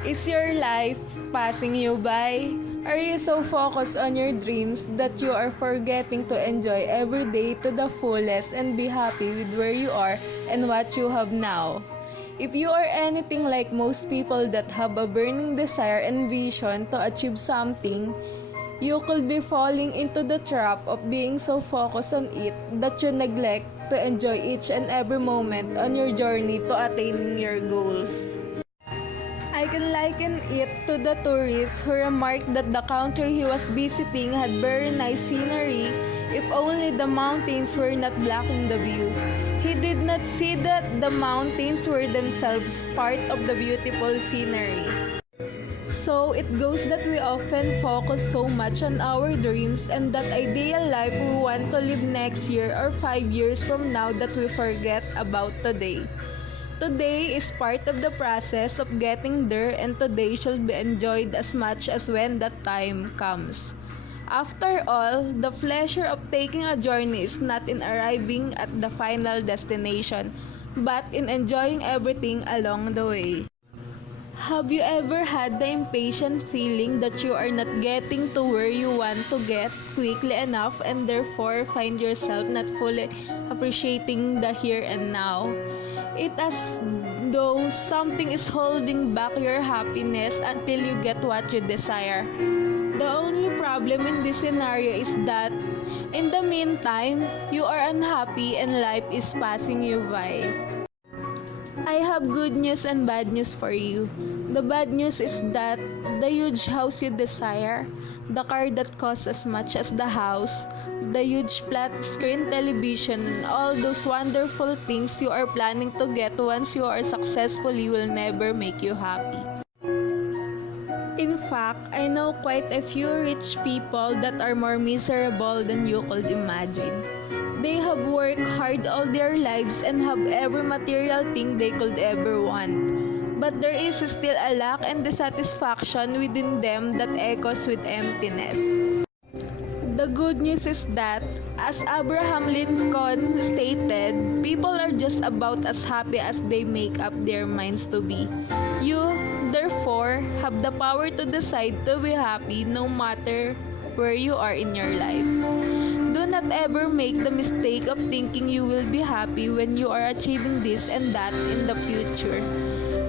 Is your life passing you by? Are you so focused on your dreams that you are forgetting to enjoy every day to the fullest and be happy with where you are and what you have now? If you are anything like most people that have a burning desire and vision to achieve something, you could be falling into the trap of being so focused on it that you neglect to enjoy each and every moment on your journey to attaining your goals. I can liken it to the tourist who remarked that the country he was visiting had very nice scenery if only the mountains were not blocking the view. He did not see that the mountains were themselves part of the beautiful scenery. So it goes that we often focus so much on our dreams and that ideal life we want to live next year or 5 years from now that we forget about today. Today is part of the process of getting there, and today should be enjoyed as much as when that time comes. After all, the pleasure of taking a journey is not in arriving at the final destination, but in enjoying everything along the way. Have you ever had the impatient feeling that you are not getting to where you want to get quickly enough and therefore find yourself not fully appreciating the here and now? It as though something is holding back your happiness until you get what you desire. The only problem in this scenario is that in the meantime, you are unhappy and life is passing you by. I have good news and bad news for you. The bad news is that the huge house you desire, the car that costs as much as the house, the huge flat screen television, and all those wonderful things you are planning to get once you are successful will never make you happy. In fact, I know quite a few rich people that are more miserable than you could imagine. They have worked hard all their lives and have every material thing they could ever want. But there is still a lack and dissatisfaction within them that echoes with emptiness. The good news is that, as Abraham Lincoln stated, people are just about as happy as they make up their minds to be. You, therefore, have the power to decide to be happy no matter where you are in your life. Do not ever make the mistake of thinking you will be happy when you are achieving this and that in the future.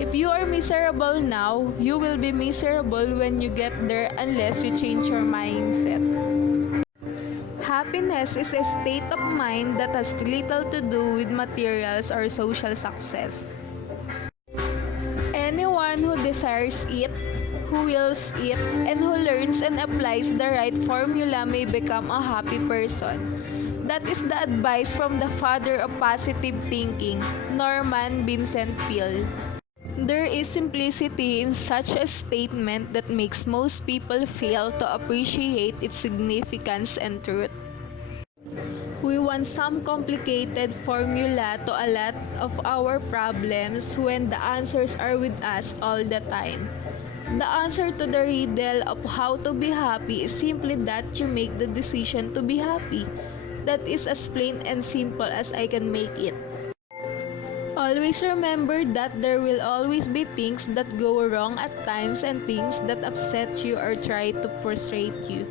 If you are miserable now, you will be miserable when you get there unless you change your mindset. Happiness is a state of mind that has little to do with materials or social success. Anyone who desires it, who wills it, and who learns and applies the right formula may become a happy person. That is the advice from the father of positive thinking, Norman Vincent Peale. There is simplicity in such a statement that makes most people fail to appreciate its significance and truth. We want some complicated formula to a lot of our problems when the answers are with us all the time. The answer to the riddle of how to be happy is simply that you make the decision to be happy. That is as plain and simple as I can make it. Always remember that there will always be things that go wrong at times and things that upset you or try to frustrate you.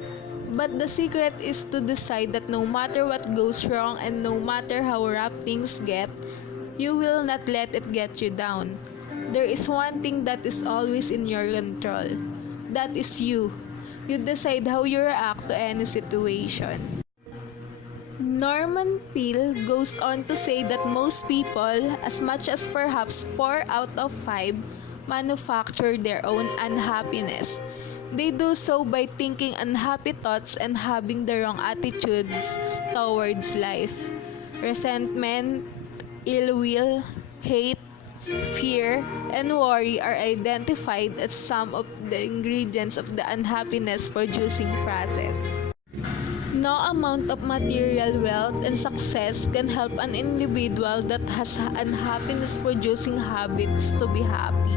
But the secret is to decide that no matter what goes wrong and no matter how rough things get, you will not let it get you down. There is one thing that is always in your control. That is you. You decide how you react to any situation. Norman Peale goes on to say that most people, as much as perhaps 4 out of 5, manufacture their own unhappiness. They do so by thinking unhappy thoughts and having the wrong attitudes towards life. Resentment, ill will, hate, fear, and worry are identified as some of the ingredients of the unhappiness-producing process. No amount of material wealth and success can help an individual that has unhappiness-producing habits to be happy.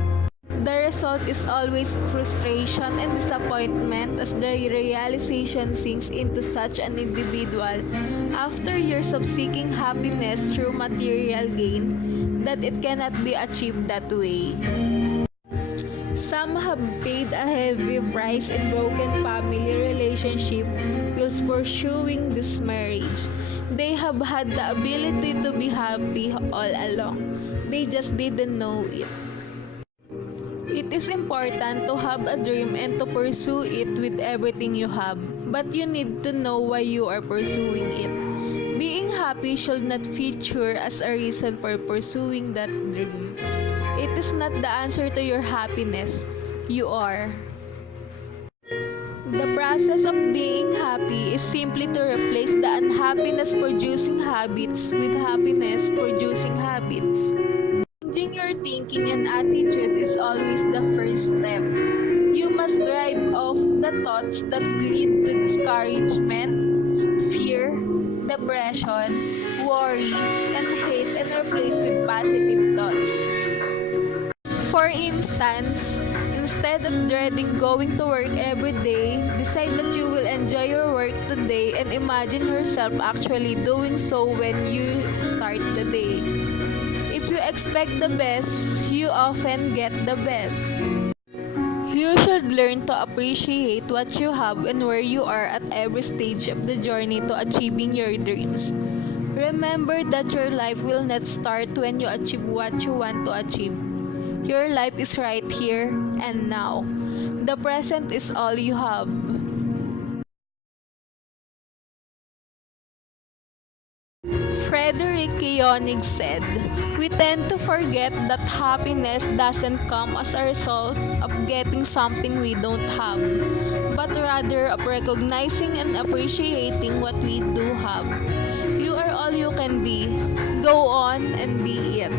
The result is always frustration and disappointment as the realization sinks into such an individual after years of seeking happiness through material gain that it cannot be achieved that way. Some have paid a heavy price in broken family relationship whilst pursuing this marriage. They have had the ability to be happy all along. They just didn't know it. It is important to have a dream and to pursue it with everything you have, but you need to know why you are pursuing it. Being happy should not feature as a reason for pursuing that dream. It is not the answer to your happiness. You are. The process of being happy is simply to replace the unhappiness producing habits with happiness producing habits. Changing your thinking and attitude is always the first step. You must drive off the thoughts that lead to discouragement, fear, depression, worry, and hate and replace with positive thoughts. For instance, instead of dreading going to work every day, decide that you will enjoy your work today and imagine yourself actually doing so when you start the day. If you expect the best, you often get the best. You should learn to appreciate what you have and where you are at every stage of the journey to achieving your dreams. Remember that your life will not start when you achieve what you want to achieve. Your life is right here and now. The present is all you have. Frederick Koenig said, "We tend to forget that happiness doesn't come as a result of getting something we don't have, but rather of recognizing and appreciating what we do have. You are all you can be. Go on and be it."